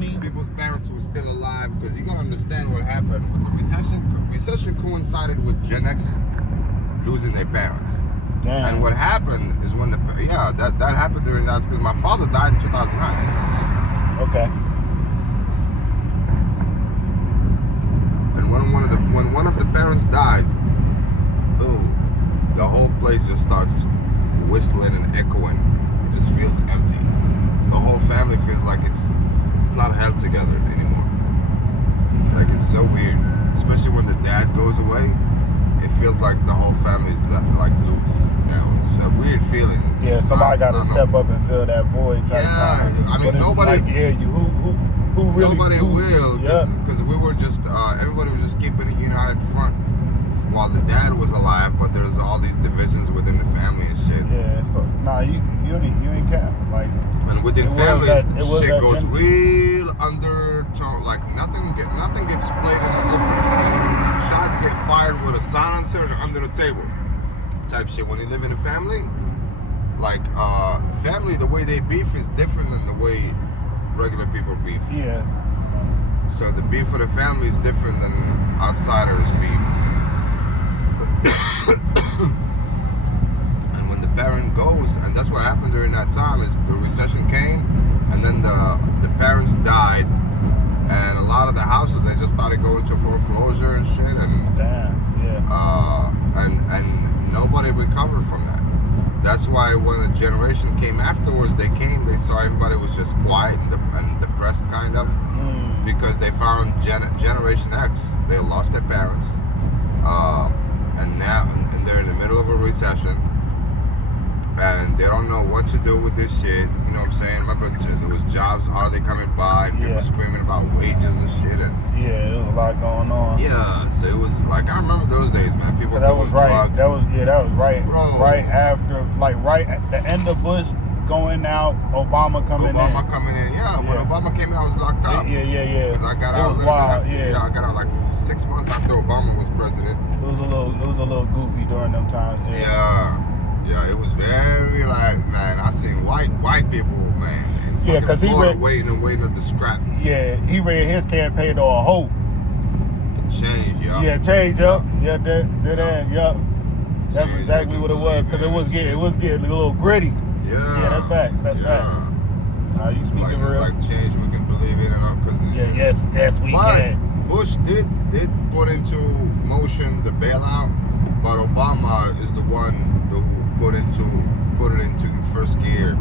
money. People's parents were still alive, because you gotta understand what happened with the recession. Recession coincided with Gen X losing their parents. Damn. And what happened is when that happened during that, because my father died in 2009. Okay. And when one of the parents dies, the whole place just starts whistling and echoing. It just feels empty. The whole family feels like it's not held together anymore. Like, it's so weird, especially when the dad goes away. It feels like the whole family's like loose now. It's a weird feeling. Yeah, somebody got to step up and fill that void. I mean, nobody. Like, who really? Nobody will, because we were just everybody was just keeping a united front while the dad was alive. But there's all these divisions within the family and shit. Yeah, so you ain't cap. Like, and within families, shit goes real under. Like nothing gets played in the open. Shots get fired with a silencer and under the table type shit. When you live in a family, like family, the way they beef is different than the way regular people beef. Yeah. So the beef for the family is different than outsiders beef. And when the parent goes, and that's what happened during that time, is the recession came, and then the parents died, and a lot of the houses, they just started going to foreclosure and shit, and and nobody recovered from that. That's why when a generation came afterwards, they saw everybody was just quiet and depressed, kind of, because they found Generation X, they lost their parents, and now and they're in the middle of a recession, and they don't know what to do with this shit. You know what I'm saying? Remember, there was jobs hardly coming by, people screaming about wages and shit. And there was a lot going on. Yeah, so it was like, I remember those days, man. People that was right. drugs. That was right. Bro. Right after, like right at the end of Bush going out, Obama coming in. Yeah. When Obama came in, I was locked up. Yeah. Because I got out. I got out like 6 months after Obama was president. It was a little goofy during them times. Yeah, it was very like, man, I seen white people, man. Yeah, because he read waiting at the scrap. Yeah, he read his campaign to a hope. Change, yeah. Yeah, change, yup. Yeah, yup. That's exactly what it was. Because it was getting a little gritty. Yeah. That's facts. That's facts. You speaking real? Like change, we can believe in and because yes, we can. Bush did put into motion the bailout, but Obama is the one who put it into first gear.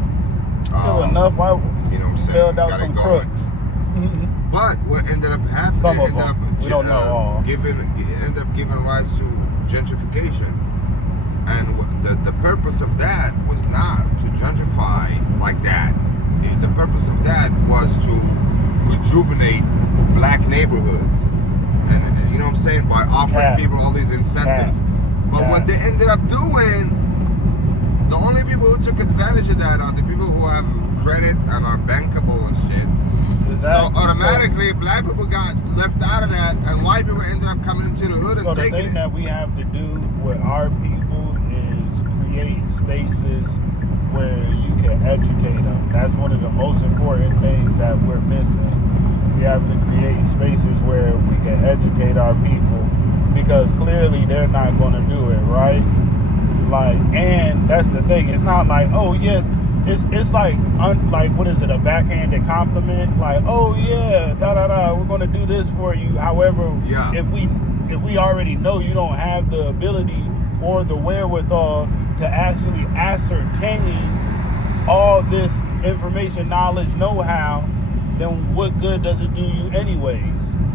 Still enough. Why? You know what I'm saying? Bailed out some crooks. But what ended up happening? Some of them. We don't know all. Ended up giving rise to gentrification, and the purpose of that was not to gentrify like that. The purpose of that was to rejuvenate black neighborhoods, and you know what I'm saying, by offering people all these incentives. But what they ended up doing, the only people who took advantage of that are the people who have credit and are bankable and shit. So automatically, black people got left out of that, and white people ended up coming into the hood and taking it. So the thing that we have to do with our people is create spaces where you can educate them. That's one of the most important things that we're missing. We have to create spaces where we can educate our people, because clearly they're not going to do it, right? Like, and that's the thing. It's not like, oh yes, it's like what is it? A backhanded compliment? Like, oh yeah, we're going to do this for you. However, if we already know you don't have the ability or the wherewithal to actually ascertain all this information, knowledge, know-how, then what good does it do you anyways?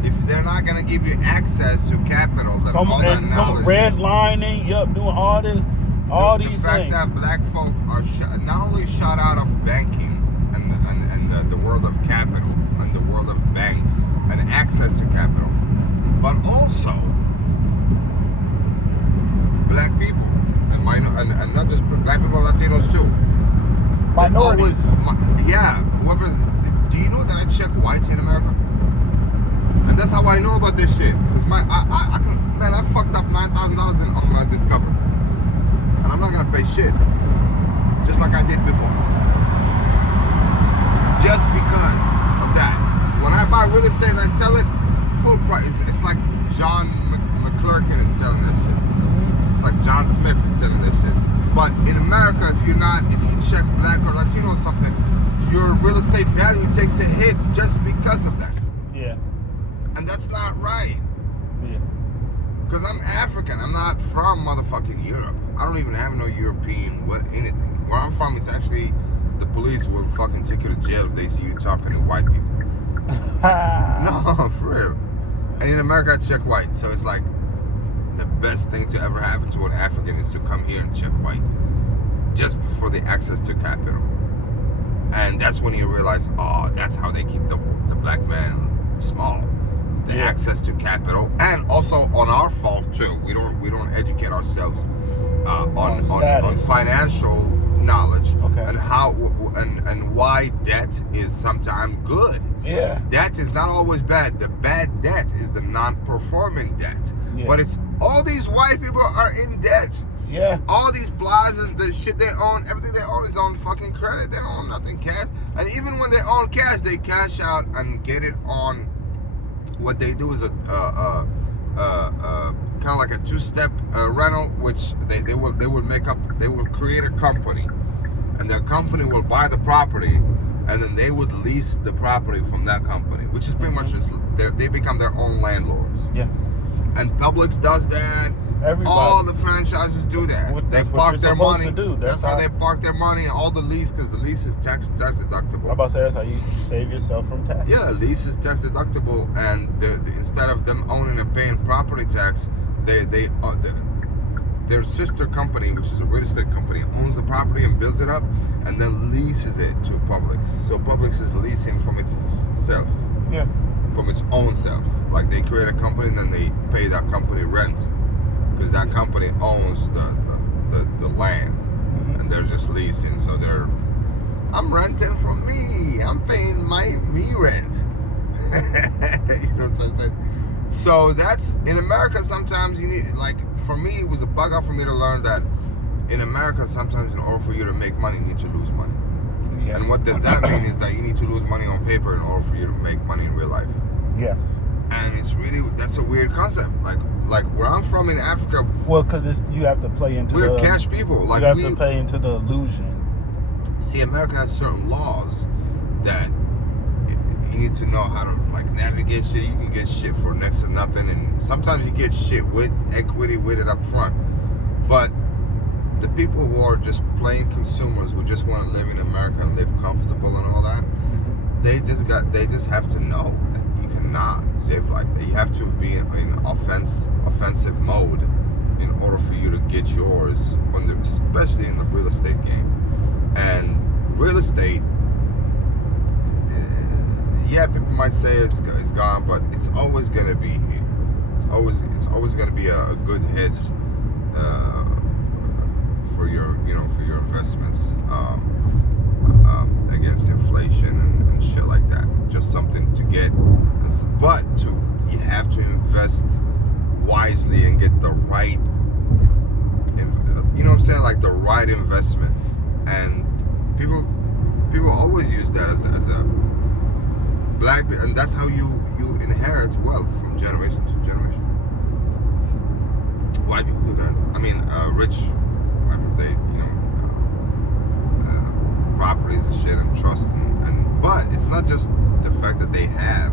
If they're not going to give you access to capital, then all that knowledge, redlining, doing all this, these things. The fact that black folk are not only shut out of banking and the world of capital and the world of banks and access to capital, but also black people and not just black people, Latinos too. Minorities. Do you know that I check whites in America? And that's how I know about this shit. Cause I fucked up $9,000 on my Discover, and I'm not gonna pay shit, just like I did before. Just because of that, I buy real estate and I sell it full price. It's like John McClurkin is selling this shit. It's like John Smith is selling this shit. But in America, if you check black or Latino or something, your real estate value takes a hit just because of that. Yeah. And that's not right. Yeah. Because I'm African. I'm not from motherfucking Europe. I don't even have no European anything. Where I'm from, it's actually the police will fucking take you to jail if they see you talking to white people. No, for real. And in America, I check white. So it's like the best thing to ever happen to an African is to come here and check white. Just for the access to capital. And that's when you realize, oh, that's how they keep the black man small. The access to capital, and also on our fault too. We don't educate ourselves on financial knowledge and how and why debt is sometimes good. Yeah. Debt is not always bad. The bad debt is the non-performing debt. Yeah. But it's all these white people are in debt. Yeah. All these plazas, the shit they own, everything they own is on fucking credit. They don't own nothing cash. And even when they own cash, they cash out and get it on. What they do is a kind of like a two-step rental, which they will create a company, and their company will buy the property, and then they would lease the property from that company, which is pretty much just they become their own landlords. Yeah. And Publix does that. Everybody. All the franchises do that. They park their money. That's how they park their money, and all the lease, because the lease is tax deductible. I'm about to say that's how you save yourself from tax. Yeah, lease is tax deductible, and instead of them owning and paying property tax, their sister company, which is a real estate company, owns the property and builds it up, and then leases it to Publix. So Publix is leasing from itself. Yeah. From its own self. Like they create a company and then they pay that company rent. Because that company owns the land, and they're just leasing. So I'm renting from me. I'm paying me rent. You know what I'm saying? So that's in America. Sometimes you need, like, for me, it was a bug out for me to learn that in America, sometimes in order for you to make money, you need to lose money. Yeah. And what does that mean is that you need to lose money on paper in order for you to make money in real life. Yes. And that's a weird concept. Like where I'm from in Africa. Well, because you have to play into we're cash people. Like you have to play into the illusion. See, America has certain laws that you need to know how to like navigate shit. You can get shit for next to nothing, and sometimes you get shit with equity with it up front. But the people who are just plain consumers who just want to live in America and live comfortable and all that, they just have to know that you cannot live like that. You have to be in offensive mode in order for you to get yours, especially in the real estate game. And real estate, yeah, people might say it's gone, but it's always gonna be here. It's always gonna be a good hedge for your investments against inflation and shit like that. Just something to get. But you have to invest wisely and get the right, you know what I'm saying, like the right investment. And people always use that as a black, and that's how you inherit wealth from generation to generation. White people do that. I mean, rich white people, they properties and shit and trust and but it's not just the fact that they have.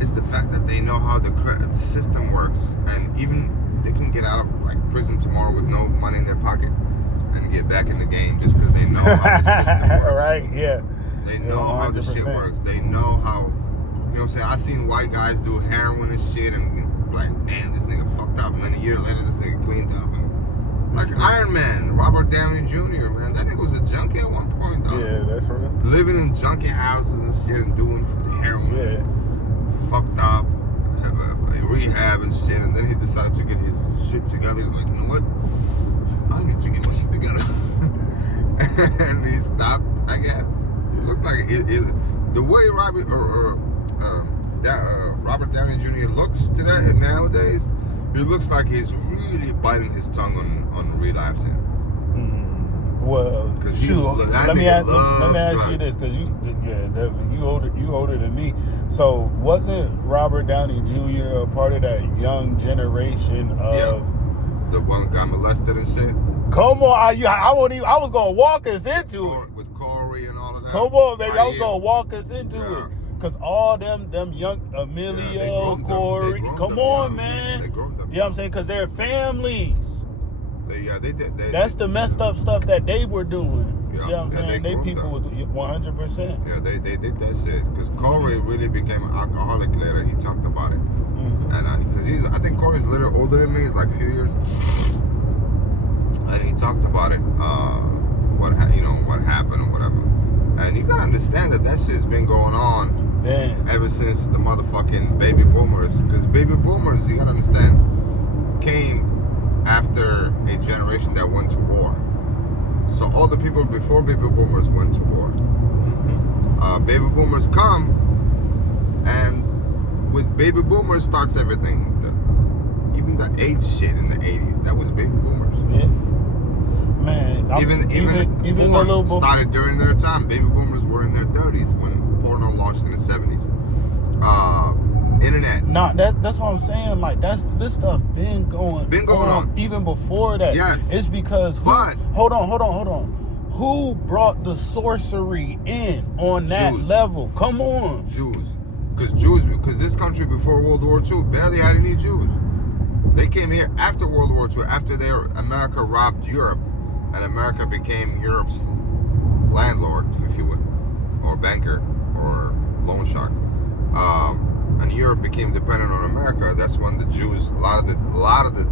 It's the fact that they know how the system works, and even they can get out of like prison tomorrow with no money in their pocket and get back in the game just because they know how the system works. Right? Yeah. They know how the shit works. They know how. You know what I'm saying? I seen white guys do heroin and shit, and like, man, this nigga fucked up, and then a year later, this nigga cleaned up. And like Iron Man, Robert Downey Jr. Man, that nigga was a junkie at one point. Though. Yeah, that's right. Living in junkie houses and shit, and doing heroin. Yeah. Fucked up, have a rehab and shit, and then he decided to get his shit together. He was like, you know what? I need to get my shit together. And he stopped, I guess. It looked like the way Robert Downey Jr. looks today nowadays, it looks like he's really biting his tongue on relapsing. Well, because let me ask you this, because Yeah, definitely. You older than me. So wasn't Robert Downey Jr. a part of that young generation of? The one got molested and shit. Come on, I was gonna walk us into it With Corey and all of that. Come on, baby. I was Raheem. gonna walk us into it. Cause all them young Emilio, Corey, come on, man. They groomed them. You know what I'm saying? Cause they're families. They did. That's the messed up stuff that they were doing. Yeah, you know what I'm saying? They people with 100%. Yeah, they did that shit. Because Corey really became an alcoholic later. He talked about it. And because I think Corey's a little older than me. He's like a few years. And he talked about it. What happened or whatever. And you gotta understand that shit's been going on ever since the motherfucking baby boomers. Because baby boomers, you gotta understand, came after a generation that went to war. So all the people before baby boomers went to war. Baby boomers come, and with baby boomers starts everything. Even the AIDS shit in the 80s, that was baby boomers. Yeah. Man, even the porn little started during their time. Baby boomers were in their 30s when porno launched in the 70s. Internet. Nah, that's what I'm saying. Like this stuff been going on even before that. Yes. It's because hold on. Who brought the sorcery in on that level? Come on. Jews. Because this country before World War II barely had any Jews. They came here after World War II, after America robbed Europe, and America became Europe's landlord, if you would, or banker, or loan shark. And Europe became dependent on America. That's when the Jews, a lot of the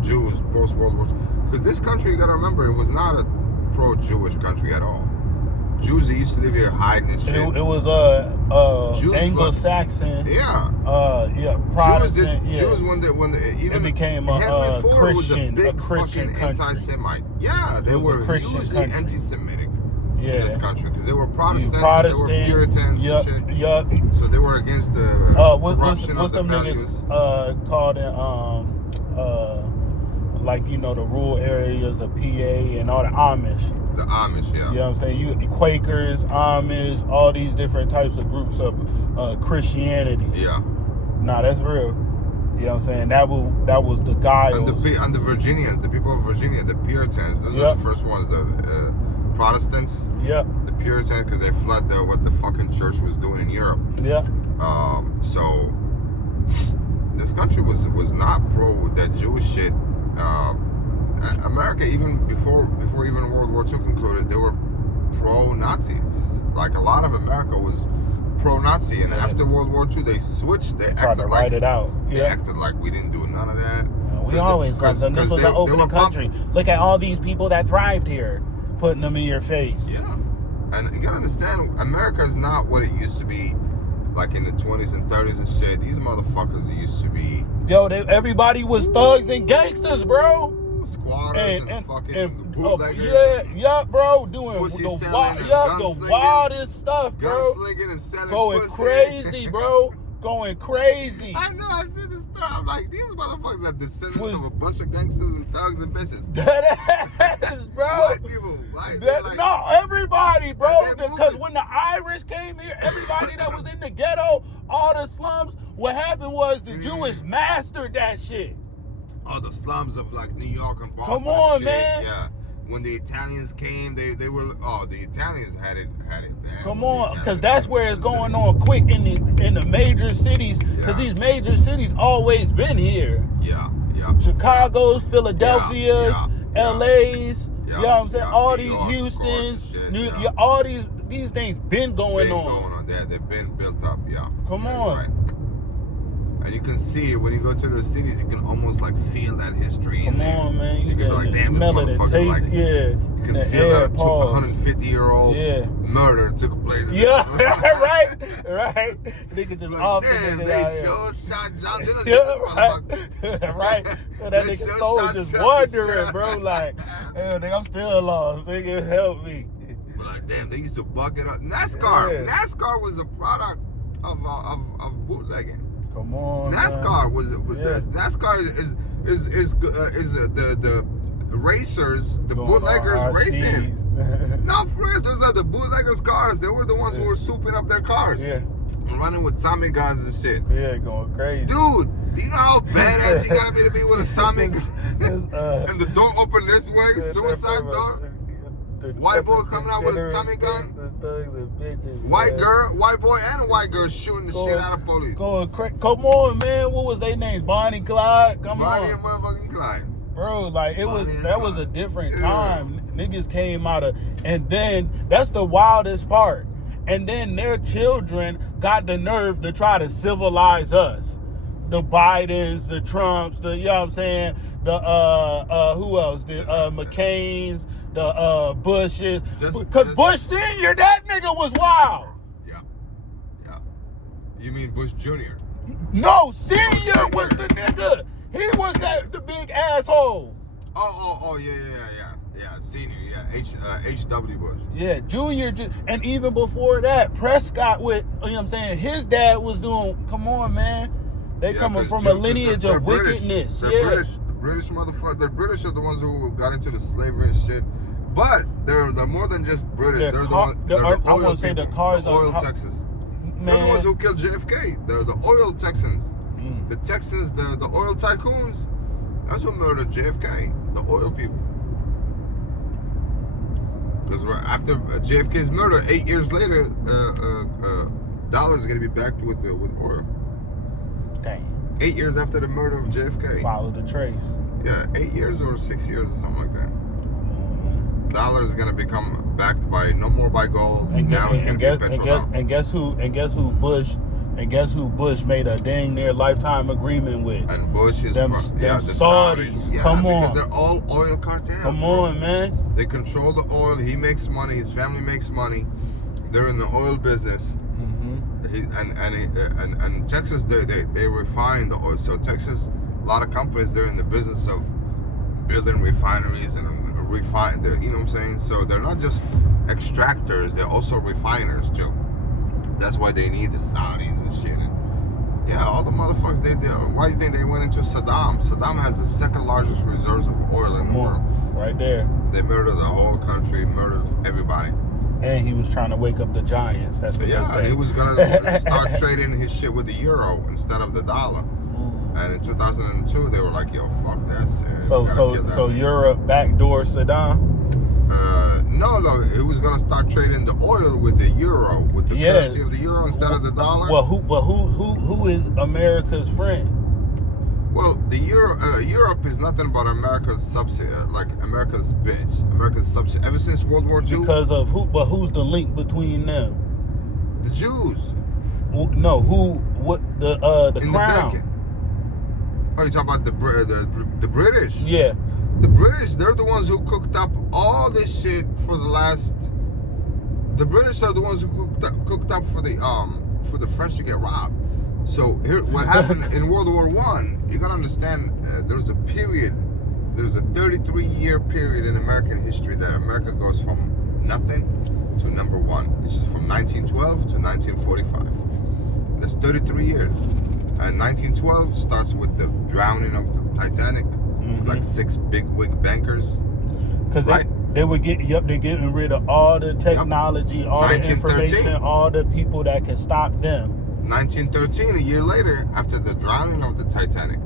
Jews post World War II, because this country, you gotta remember, it was not a pro-Jewish country at all. Jews that used to live here hiding and shit. It was Anglo-Saxon. Protestant. Jews when even it became Henry Ford Christian, was a big Christian fucking anti-Semite. Yeah, they were hugely anti-Semitic in this country because they were Protestants, and they were Puritans and shit. So they were against the corruption of the values. Niggas called in like the rural areas of PA and all the Amish. The Amish, yeah. You know what I'm saying? You Quakers, Amish, all these different types of groups of Christianity. Yeah. Nah, that's real. You know what I'm saying? That was the guys. And the Virginians, the people of Virginia, the Puritans, those are the first ones. The Protestants. Yeah. The Puritans, because they fled what the fucking church was doing in Europe. Yeah. So this country was not pro that Jewish shit. America, even before even World War II concluded, they were pro-Nazis. Like a lot of America was pro-Nazi, and after World War II, they switched. They tried to write it out. They acted like we didn't do none of that. We always loved them. This was an open country. Look at all these people that thrived here, putting them in your face. Yeah, and you gotta understand, America is not what it used to be. Like in the 20s and 30s and shit, these motherfuckers used to be. Yo, everybody was thugs and gangsters, bro. Squatters and fucking bootleggers. Bro, doing the wildest stuff, bro. Gunslinging and selling going pussy. crazy, bro. Going crazy. I know, I see this story. I'm like, these motherfuckers are descendants of a bunch of gangsters and thugs and bitches. That is, bro. White people. No, everybody, bro. Because when the Irish came here, everybody that was in the ghetto, all the slums, what happened was the Jewish mastered that shit. Oh, the slums of like New York and Boston. Come on, shit. man. Yeah. When the Italians came, they were the Italians had it bad. Come on, because that's where it's going on quick in the major cities. Because these major cities always been here. Yeah. Chicago's, Philadelphia's, LA's. You know what I'm saying? All these York, Houstons, all these things been going on. They've been built up. Yeah. Come on. Right. And you can see it when you go to those cities. You can almost like feel that history. Come on, man. You can be like, damn, smell this it, motherfucker. taste Like, it. Yeah. You can feel that a 150-year-old murder took place. Yeah, right. Nigga just off the damn, nigga they out sure shot John Dennis. Right. So that nigga soul just wondering, bro. Like, hey, nigga, I'm still lost. Nigga, help me. But like, damn, they used to buck it up. NASCAR was a product of bootlegging. Come on. NASCAR was the NASCAR is the racers, the Going on bootleggers high racing. speeds. No, for real, those are the bootleggers' cars. They were the ones who were souping up their cars. Yeah. Running with Tommy guns and shit. Yeah, going crazy. Dude, do you know how badass you gotta be to be with a Tommy gun? It's, And the door open this way, suicide door. White boy coming out with a Tommy gun. White boy and a white girl shooting the shit out of police. Going crazy. Come on, man. What was their names? Bonnie, Clyde. Come Bonnie on. and motherfucking Clyde. Bro, like that was a different Yeah. time. Niggas came out of, and then that's the wildest part. And then their children got the nerve to try to civilize us. The Bidens, the Trumps, the, you know what I'm saying? The who else? The McCains, the Bushes. Because Bush Senior, that nigga was wild. Yeah. You mean Bush Jr.? No, Senior was the nigga. He was the big asshole. Oh, yeah. Senior, yeah. H.W. Bush. Yeah, Junior, and even before that, Prescott with, you know what I'm saying, his dad was doing, come on, man. They coming from a lineage of wickedness. They're British motherfuckers. The British are the ones who got into the slavery and shit. But they're more than just British. They're the oil Texans. They're the ones who killed JFK. They're the oil Texans. The Texans, the oil tycoons. That's what murdered JFK. The oil people. Because after JFK's murder, 8 years later, dollars is gonna be backed with oil. Dang. 8 years after the murder of JFK. Follow the trace. Yeah, 8 years or 6 years or something like that. Dollar is gonna become backed by no more by gold. And now it's gonna be petrodollar. And guess who Bush made a dang near lifetime agreement with? And Bush is them the Saudis. Yeah, come on. Because they're all oil cartels. Come on, man. They control the oil. He makes money. His family makes money. They're in the oil business. And Texas, they refine the oil. So Texas, a lot of companies, they're in the business of building refineries and refine. You know what I'm saying? So they're not just extractors; they're also refiners too. That's why they need the Saudis and shit. And yeah, all the motherfuckers. Why do you think they went into Saddam? Saddam has the second largest reserves of oil in the world. Right there. They murdered the whole country, murdered everybody. And he was trying to wake up the giants. That's what they say. He was gonna start trading his shit with the euro instead of the dollar. And in 2002, they were like, "Yo, fuck that shit." So Europe backdoor Saddam. No, he was gonna start trading the oil with the euro, with the currency of the euro instead of the dollar. Well, who is America's friend? Well, the Europe is nothing but America's subsidy, like America's bitch, America's subsidy. Ever since World War II. Because of who? But who's the link between them? The Jews. No, who? What? The crown. Oh, you talking about the British? Yeah. The British, they're the ones who cooked up all this shit for the last. The British are the ones who cooked up for the French to get robbed. So here, what happened in World War I? You gotta understand. There's a 33-year period in American history that America goes from nothing to number one. This is from 1912 to 1945. That's 33 years. And 1912 starts with the drowning of the Titanic, like 6 bigwig bankers. Because they were they're getting rid of all the technology, all the information, all the people that can stop them. 1913, a year later, after the drowning of the Titanic,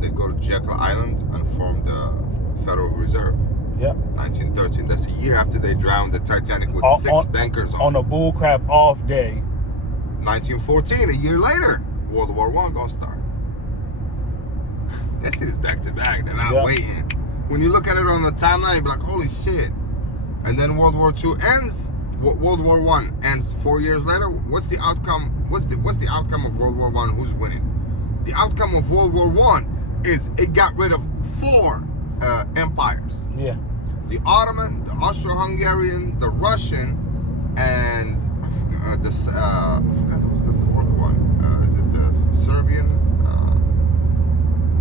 they go to Jekyll Island and form the Federal Reserve. Yep. 1913. That's a year after they drowned the Titanic with 6 bankers on a bullcrap off day. 1914, a year later, World War I gonna start. That shit is back to back. They're not waiting. When you look at it on the timeline, you be like, holy shit. And then World War II ends. World War I ends 4 years later. What's the outcome? What's the outcome of World War I? Who's winning? The outcome of World War I is it got rid of 4 empires. Yeah. The Ottoman, the Austro-Hungarian, the Russian, and I forgot who was the 4th one. Is it the Serbian?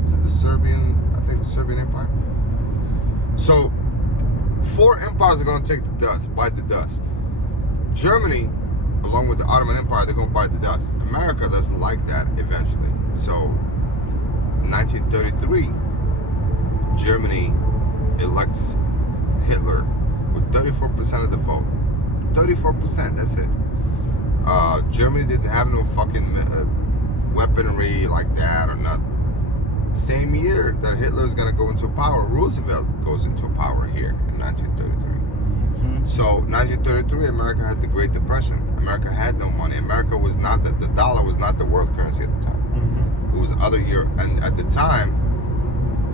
Is it the Serbian? I think the Serbian Empire. So 4 empires are going to take the dust, bite the dust. Germany, along with the Ottoman Empire, they're going to bite the dust. America doesn't like that eventually. So in 1933, Germany elects Hitler with 34% of the vote. 34%, that's it. Germany didn't have no fucking weaponry like that or nothing. Same year that Hitler's gonna go into power, Roosevelt goes into power here in 1933. So 1933, America had the Great Depression. America had no money. America was not the dollar was not the world currency at the time. It was other Europe, and at the time,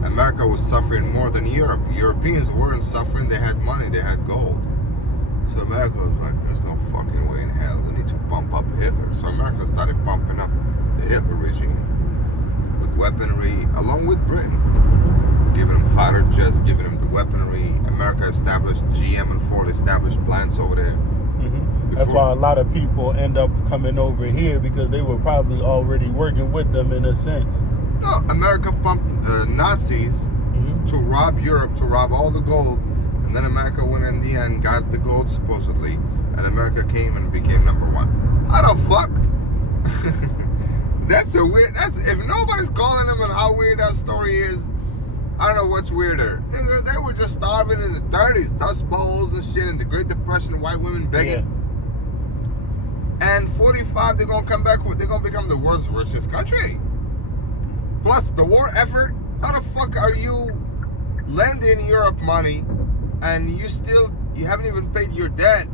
America was suffering more than Europe. Europeans weren't suffering. They had money. They had gold. So America was like, there's no fucking way in hell. We need to bump up Hitler. So America started bumping up the Hitler regime with weaponry, along with Britain, giving them fighter jets, giving them the weaponry. America established, GM and Ford established plants over there. That's why a lot of people end up coming over here, because they were probably already working with them in a sense. No, America pumped Nazis to rob Europe, to rob all the gold, and then America went in the end, got the gold supposedly, and America came and became number one. How the fuck? That's a weird. If nobody's calling them on how weird that story is, I don't know what's weirder. They were just starving in the 30s, dust bowls and shit, in the Great Depression, white women begging. Yeah. And 45, they're gonna come back with, they're gonna become the world's richest country. Plus the war effort. How the fuck are you lending Europe money and you haven't even paid your debt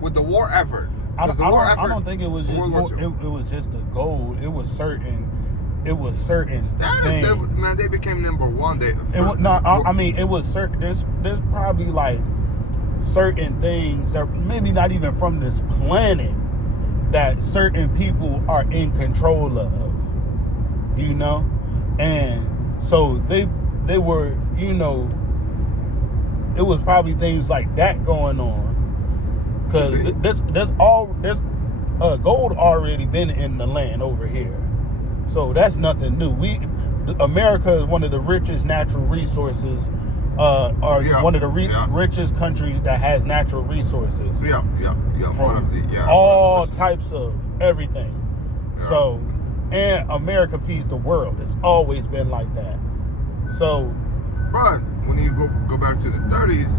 with the war effort? I don't think it was just it was just the gold. It was certain Status, things. they became number one. It was certain. There's probably like certain things that maybe not even from this planet that certain people are in control of, you know, and so they were, you know, it was probably things like that going on, because there's gold already been in the land over here, so that's nothing new. America is one of the richest natural resources, one of the richest countries that has natural resources. All types of everything. Yeah. So, and America feeds the world. It's always been like that. So, but when you go back to the 30s,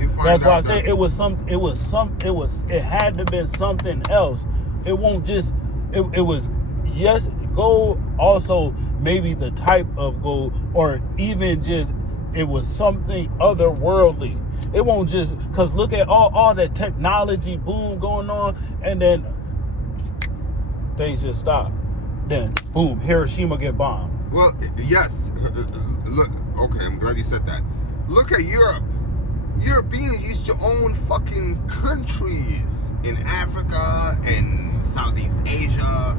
you find that's why I out say it had to been something else. It won't just. It was, yes, gold. Also, maybe the type of gold, or even just it was something otherworldly. It won't just, because look at all that technology boom going on, and then things just stop. Then boom, Hiroshima get bombed. Well, yes. Look, okay, I'm glad you said that. Look at Europe. Europeans used to own fucking countries in Africa and Southeast Asia,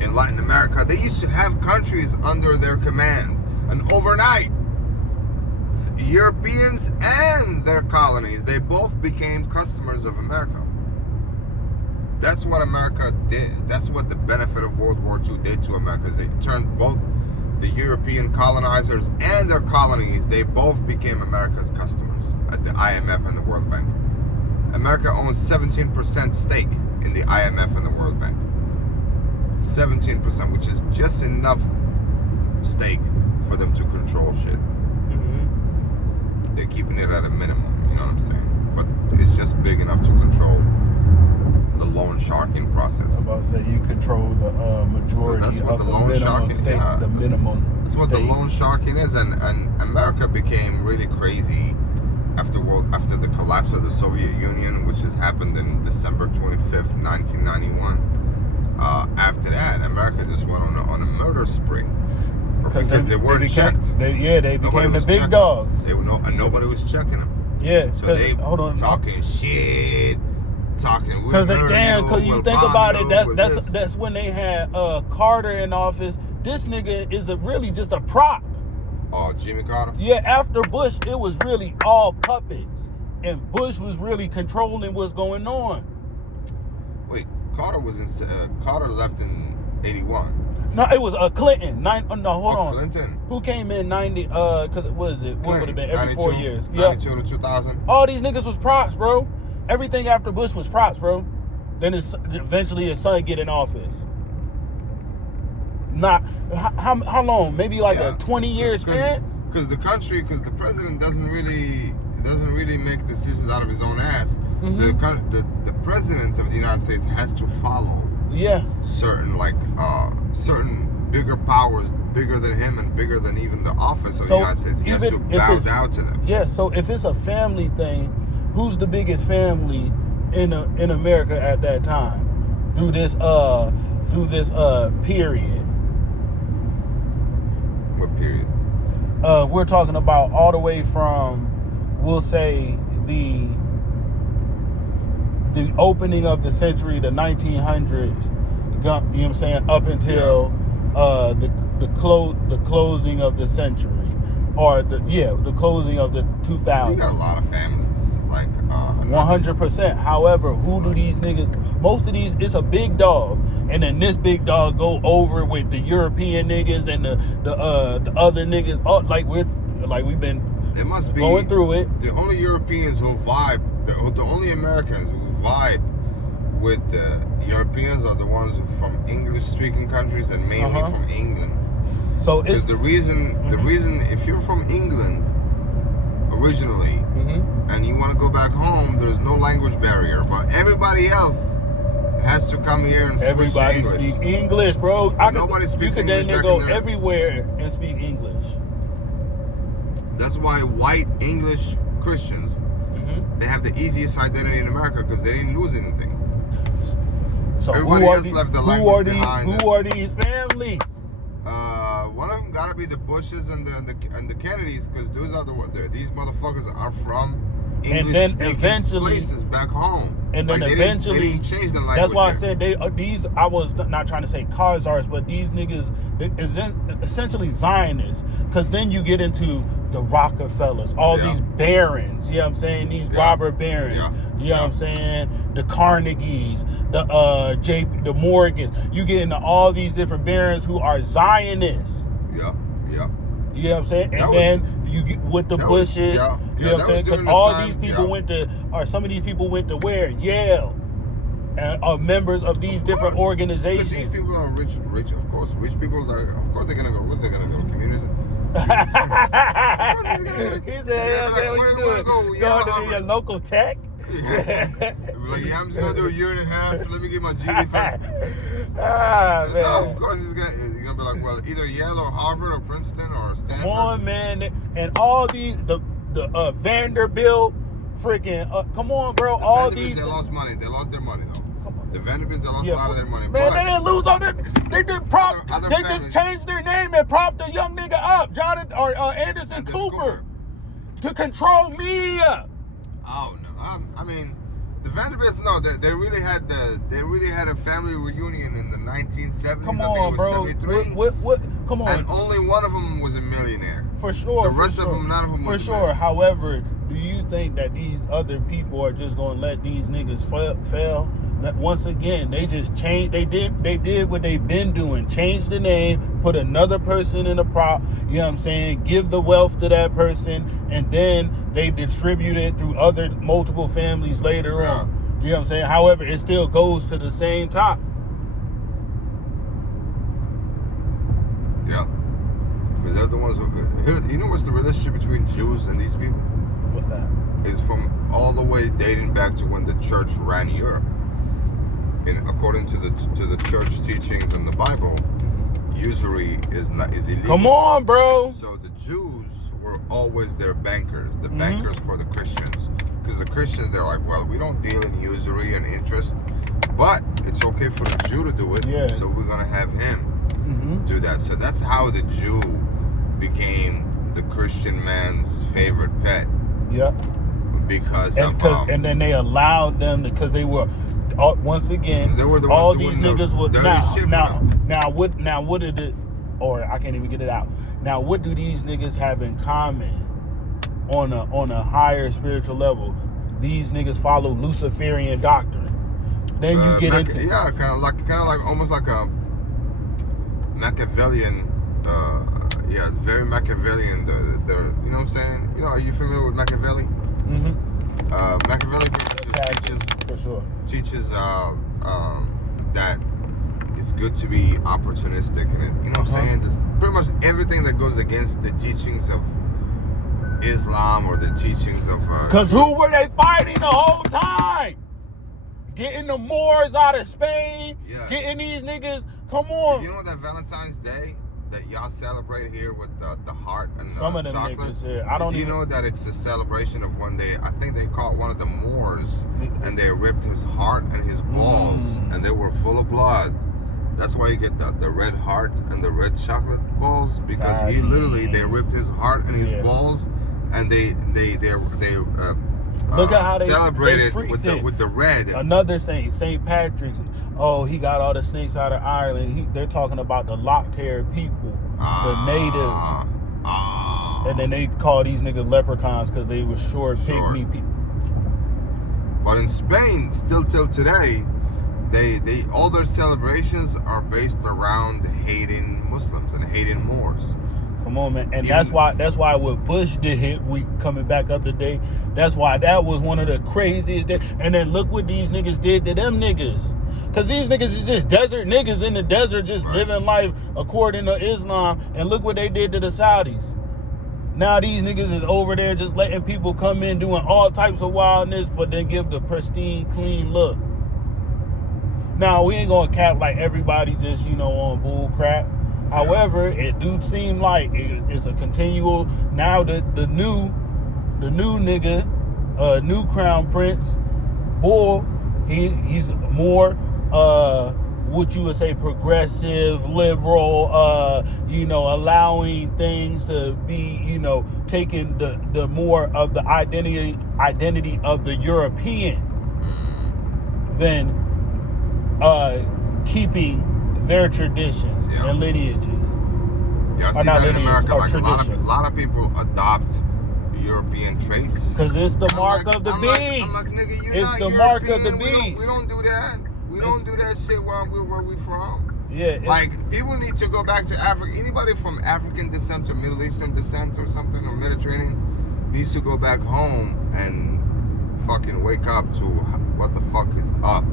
in Latin America. They used to have countries under their command, and overnight, Europeans and their colonies, they both became customers of America. That's what America did. That's what the benefit of World War II did to America. Is they turned both the European colonizers and their colonies, they both became America's customers at the IMF and the World Bank. America owns 17% stake in the IMF and the World Bank. 17%, which is just enough stake for them to control shit. They're keeping it at a minimum, you know what I'm saying? But it's just big enough to control the loan sharking process. I'm about to say you control the majority of the minimum stake. The minimum. That's what the loan sharking is, and America became really crazy after the collapse of the Soviet Union, which has happened in December 25th, 1991. After that, America just went on a murder spree. Because they weren't checked. They became the big dogs. And nobody was checking them. Yeah. So they talking shit, talking. Because you think about it, that's when they had Carter in office. This nigga is really just a prop. Oh, Jimmy Carter. Yeah. After Bush, it was really all puppets, and Bush was really controlling what's going on. Wait, Carter left in 81. No, it was Clinton. Hold on. Clinton. Who came in 90? Because what would have been every 4 years? 92 to 2000. All these niggas was props, bro. Everything after Bush was props, bro. Then eventually his son get in office. Not how long? Maybe like a 20-year span. because the president doesn't really make decisions out of his own ass. The president of the United States has to follow certain bigger powers, bigger than him and bigger than even the office of the United States. He has to bow down to them. Yeah, so if it's a family thing, who's the biggest family in America at that time through this period? What period? We're talking about all the way from, we'll say, the opening of the century, the 1900s, you know what I'm saying, up until the closing of the century, or the closing of the 2000s. You got a lot of families, like 100%. However, who do these niggas? Most of these, it's a big dog, and then this big dog go over with the European niggas and the other niggas. Oh, we've been. It must be going through it. The only Europeans who vibe, the only Americans who vibe with the Europeans are the ones from English-speaking countries and mainly from England. So it's the reason if you're from England originally and you want to go back home, there's no language barrier. But everybody else has to come here and everybody speak English. Speak English, bro. Nobody speaks English. You could go everywhere and speak English. That's why white English Christians, they have the easiest identity in America because they didn't lose anything. So everybody else left the language behind. Who are these families? One of them gotta be the Bushes and the Kennedys, because these motherfuckers are from English-speaking places back home. And then eventually, they didn't change the language. That's why I said these. I was not trying to say Khazars, but these niggas is essentially Zionists. Because then you get into the Rockefellers, all these barons. You know what I'm saying? These robber barons. You know what I'm saying? The Carnegies, the Morgans. You get into all these different barons who are Zionists. Yeah. You know what I'm saying? And then you get with the Bushes. You know what I'm saying? Because all these people went to, or some of these people went to where? Yale. And are members of these different organizations. Because these people are rich. Of course, rich people. Of course, they're gonna go. They're gonna go to communities. He said, "What you doing? Going to your local tech?" I'm just gonna do a year and a half. Let me get my GED first. Man. No, of course he's gonna be like, well, either Yale or Harvard or Princeton or Stanford. Come on, man, and all these the Vanderbilt, freaking come on, bro. All these they lost money. They lost their money though. The Vanderbilts, they lost a lot of their money. Man, they didn't lose all that. They did prop. They just changed their name and propped the young nigga up, Jonathan or Anderson Cooper, to control media. Oh no, I mean, the Vanderbilts. No, they really had a family reunion in the 1970s. Come on, bro. 73. What? Come on. And only one of them was a millionaire. For sure. The rest of them, none of them was. For sure. However, do you think that these other people are just gonna let these niggas fail? Once again, they just changed. They did what they've been doing. Change the name, put another person in the prop. You know what I'm saying? Give the wealth to that person, and then they distribute it through multiple families later on. You know what I'm saying? However, it still goes to the same top. Yeah, because they're the ones who. You know what's the relationship between Jews and these people? What's that? It's from all the way dating back to when the church ran Europe. According to the church teachings in the Bible, usury is illegal. Come on, bro. So the Jews were always their bankers, the bankers for the Christians. Because the Christians, they're like, well, we don't deal in usury and interest, but it's okay for the Jew to do it. Yeah. So we're gonna have him do that. So that's how the Jew became the Christian man's favorite pet. Yeah. Because and then they allowed them because they were. Once again, they were the all these niggas would now what did it, or I can't even get it out. Now what do these niggas have in common on a higher spiritual level? These niggas follow Luciferian doctrine. Then you get into kind of like almost like a Machiavellian. It's very Machiavellian. You know what I'm saying? You know, are you familiar with Machiavelli? Machiavelli teaches that it's good to be opportunistic, and you know what I'm saying. Just pretty much everything that goes against the teachings of Islam or the teachings of. Because who were they fighting the whole time? Getting the Moors out of Spain. Yeah. Getting these niggas. Come on. You know that Valentine's Day that y'all celebrate here with the heart and some of them chocolate? niggas. Yeah, I don't. Do you know that it's a celebration of when they? I think they caught one of the Moors and they ripped his heart and his balls, and they were full of blood. That's why you get the red heart and the red chocolate balls, because God, he literally they ripped his heart and his balls, and they look at how they celebrated they with the red. Another saint, St. Patrick's. Oh, he got all the snakes out of Ireland. They're talking about the locked-haired people, the natives, and then they call these niggas leprechauns because they were short pygmy people. But in Spain, still till today, they all their celebrations are based around hating Muslims and hating Moors. Come on, man. And that's why what Bush did hit, we coming back up today, that's why that was one of the craziest. And then look what these niggas did to them niggas. Because these niggas is just desert niggas in the desert just living life according to Islam. And look what they did to the Saudis. Now these niggas is over there just letting people come in doing all types of wildness, but then give the pristine, clean look. Now, we ain't gonna cap like everybody just, on bull crap. However, it do seem like it's a continual. Now the new nigga, new crown prince, bull, he's more what you would say progressive, liberal, allowing things to be, taking the more of the identity of the European than keeping their traditions and lineages. Yeah, I see that in America. Like a lot of people adopt European traits. Because it's the mark of the beast. I'm like, nigga, you're it's not the European. mark of the beast. We don't do that. We don't do that shit where we from. Yeah. Like, people need to go back to Africa. Anybody from African descent or Middle Eastern descent or something, or Mediterranean, needs to go back home and fucking wake up to what the fuck is up.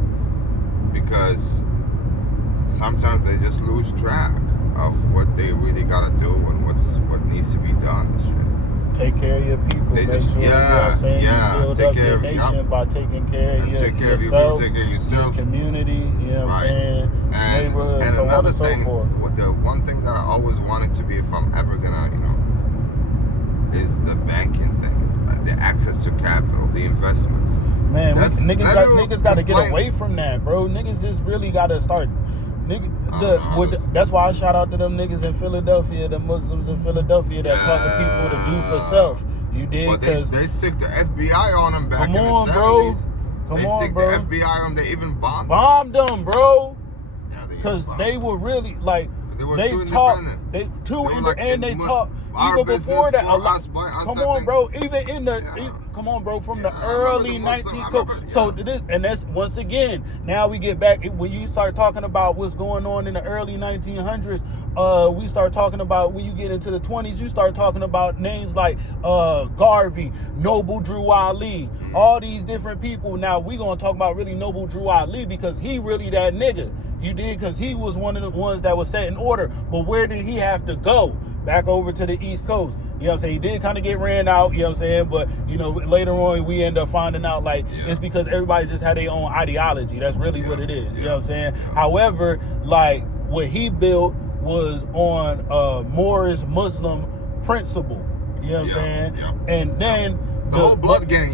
Because sometimes they just lose track of what they really gotta do and what needs to be done and shit. Take care of your people. They just, you build take up care your of nation by taking care of take care of yourself, your community, you know what I'm saying? Neighborhood, and so on another and so thing, forth. The one thing that I always wanted to be, if I'm ever gonna, is the banking thing, the access to capital, the investments. Man, niggas got to get away from that, bro. Niggas just really got to start. That's why I shout out to them niggas in Philadelphia, the Muslims in Philadelphia that taught the people to do for self. You did? But they sick the FBI on them back in the 70s. Bro. Come they on, sick bro. the FBI on them. They even bombed them, bro. Yeah, because they were really like they taught. They taught even before that. Come on, bro. Even in the come on, bro. From the early 1900s. So this, and that's once again. Now we get back when you start talking about what's going on in the early 1900s. We start talking about when you get into the 20s. You start talking about names like Garvey, Noble Drew Ali, all these different people. Now we gonna talk about really Noble Drew Ali because he really that nigga. You did, because he was one of the ones that was set in order. But where did he have to go? Back over to the East Coast. You know what I'm saying? He did kind of get ran out, you know what I'm saying? But, later on, we end up finding out, it's because everybody just had their own ideology. That's really what it is. You know what I'm saying? However, what he built was on Moorish Muslim principle. You know what I'm saying? Yeah. And then the whole blood gang,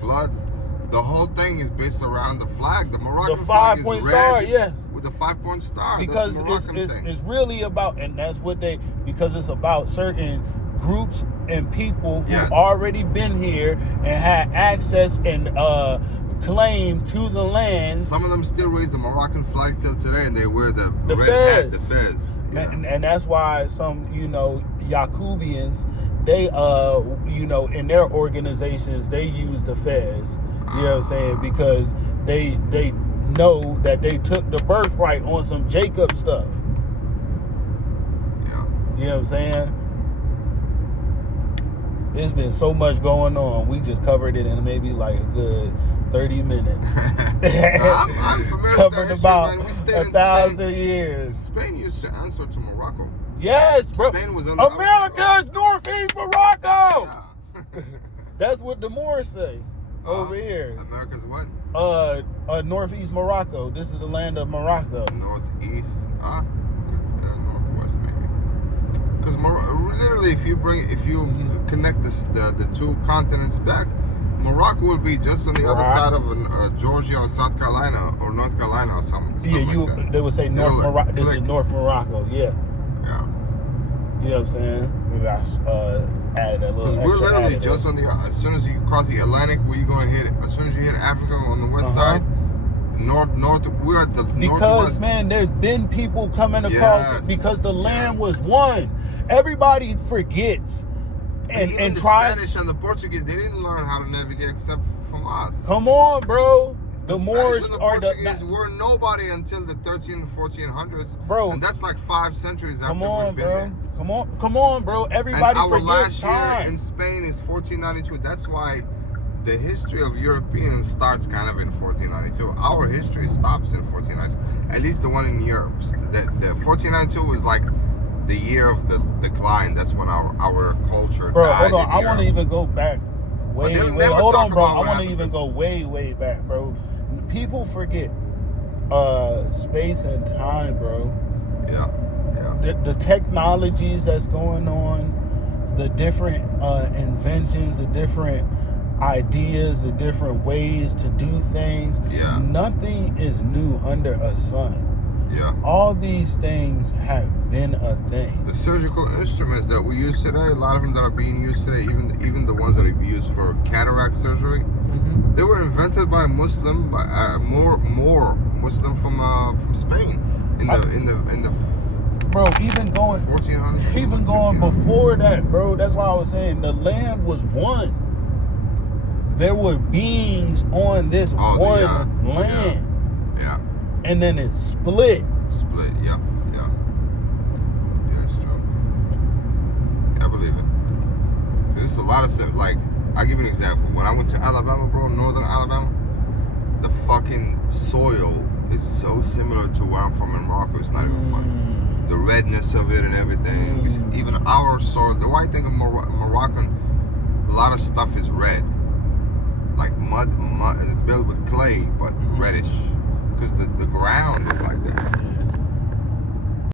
Bloods. The whole thing is based around the flag. The Moroccan flag is red star, yes. with the 5-point star. Because it's really about, and that's what because it's about certain groups and people who already been here and had access and claim to the land. Some of them still raise the Moroccan flag till today, and they wear the red fez. Hat, the fez. Yeah. And that's why some, Yacubians, they, in their organizations, they use the fez. You know what I'm saying? Because they know that they took the birthright on some Jacob stuff. Yeah. You know what I'm saying? There's been so much going on. We just covered it in maybe like a good 30 minutes. I'm familiar Covered with that about history, man. We stayed in 1,000 Spain. years. Spain used to answer to Morocco. Yes, bro. Spain was under America is Northeast Morocco. Yeah. That's what the Moors say over here. America's what? Northeast Morocco. This is the land of Morocco. Northeast, northwest maybe. Because literally, if you connect the two continents back, Morocco will be just on the other side of Georgia or South Carolina or North Carolina or something. Like They would say North Morocco. This is North Morocco. Yeah. Yeah. You know what I'm saying? Maybe I added a little. Because we're literally just on the. As soon as you cross the Atlantic, where you gonna hit it? As soon as you hit Africa on the west side, north. We're at the because northwest. Man, there's been people coming across because the land was one. Everybody forgets. And even the Spanish and the Portuguese, they didn't learn how to navigate except from us. Come on, bro. The Moors Moors and the are Portuguese were nobody until the 1400s, bro. And that's like 5 centuries after we've been there. Come on, bro. Everybody and our forgets last time. year in Spain is 1492. That's why the history of Europeans starts kind of in 1492. Our history stops in 1492. At least the one in Europe. The 1492 was like the year of the decline. That's when our culture died. Hold on. I want to even go back way. Hold on, bro. I want to even go way back, bro. People forget space and time, bro. Yeah. The technologies that's going on, the different inventions, the different ideas, the different ways to do things. Yeah. Nothing is new under a sun. Yeah. All these things have been a thing. The surgical instruments that we use today, a lot of them that are being used today, even the ones that are used for cataract surgery, they were invented by a Muslim, more Muslim from Spain in the bro, even going 1400s, even going before that, bro. That's why I was saying the land was one. There were beings on this one land. Yeah. And then it split. Yeah, it's true. Yeah, I believe it. There's a lot of like, I'll give you an example. When I went to Alabama, bro, northern Alabama, the fucking soil is so similar to where I'm from in Morocco. It's not even funny. The redness of it and everything. Even our soil, the way I think of Moroccan, a lot of stuff is red. Like mud built with clay, but reddish. Because the ground is like that.